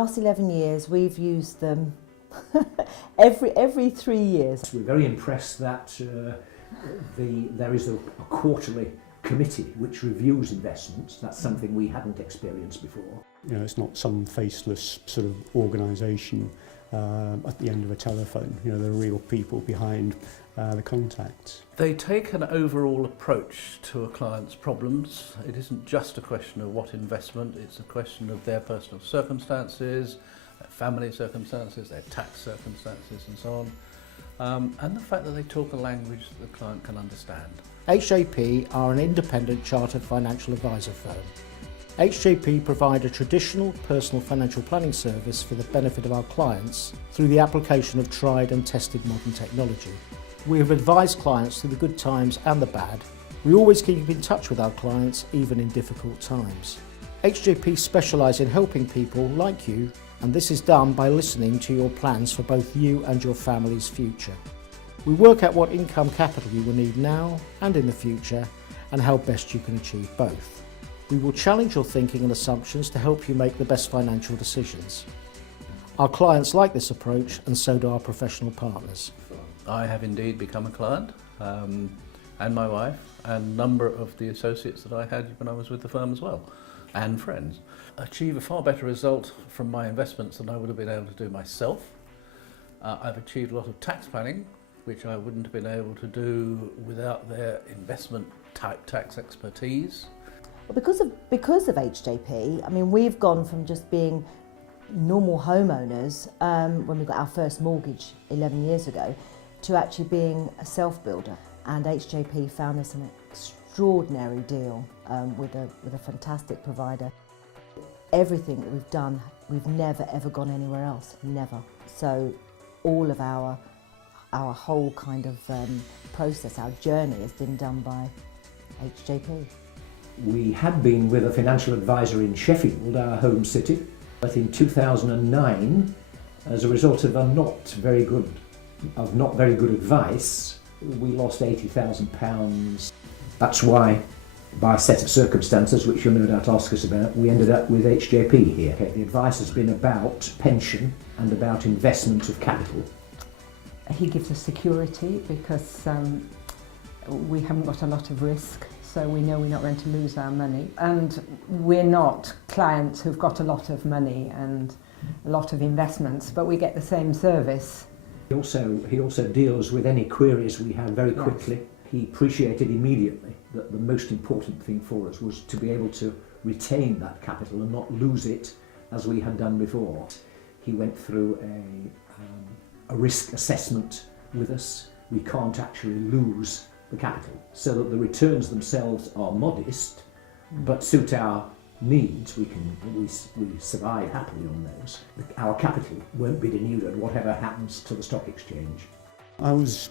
last 11 years, we've used them every 3 years. We're very impressed that there is a quarterly committee which reviews investments. That's something we hadn't experienced before. You know, it's not some faceless sort of organisation at the end of a telephone. You know, there are real people behind the contacts. They take an overall approach to a client's problems. It isn't just a question of what investment, it's a question of their personal circumstances, their family circumstances, their tax circumstances and so on. And the fact that they talk a language that the client can understand. HJP are an independent chartered financial advisor firm. HJP provide a traditional personal financial planning service for the benefit of our clients through the application of tried and tested modern technology. We have advised clients through the good times and the bad. We always keep in touch with our clients, even in difficult times. HJP specialise in helping people like you, and this is done by listening to your plans for both you and your family's future. We work out what income capital you will need now and in the future, and how best you can achieve both. We will challenge your thinking and assumptions to help you make the best financial decisions. Our clients like this approach, and so do our professional partners. I have indeed become a client, and my wife, and a number of the associates that I had when I was with the firm as well, and friends. Achieve a far better result from my investments than I would have been able to do myself. I've achieved a lot of tax planning, which I wouldn't have been able to do without their investment type tax expertise. Well, because of HJP, I mean, we've gone from just being normal homeowners when we got our first mortgage 11 years ago to actually being a self-builder. And HJP found us an extraordinary deal with a fantastic provider. Everything that we've done, we've never ever gone anywhere else, never. So all of our whole kind of process, our journey has been done by HJP. We had been with a financial advisor in Sheffield, our home city, but in 2009, as a result of not very good advice, we lost £80,000. That's why, by a set of circumstances, which you'll no doubt ask us about, we ended up with HJP here. The advice has been about pension and about investment of capital. He gives us security because we haven't got a lot of risk, so we know we're not going to lose our money. And we're not clients who've got a lot of money and a lot of investments, but we get the same service. He also deals with any queries we have very quickly. Yes. He appreciated immediately that the most important thing for us was to be able to retain that capital and not lose it as we had done before. He went through a risk assessment with us. We can't actually lose the capital, so that the returns themselves are modest but suit our needs. We survive happily on those. Our capital won't be denuded whatever happens to the stock exchange. I was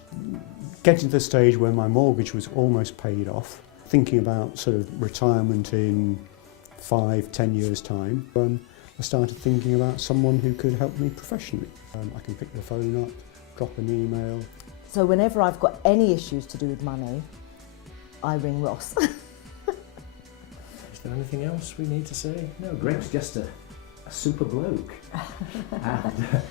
getting to the stage where my mortgage was almost paid off, thinking about sort of retirement in 5-10 years' time. I started thinking about someone who could help me professionally. I can pick the phone up, drop an email. So whenever I've got any issues to do with money, I ring Ross. Is there anything else we need to say? No, Greg's just a super bloke. And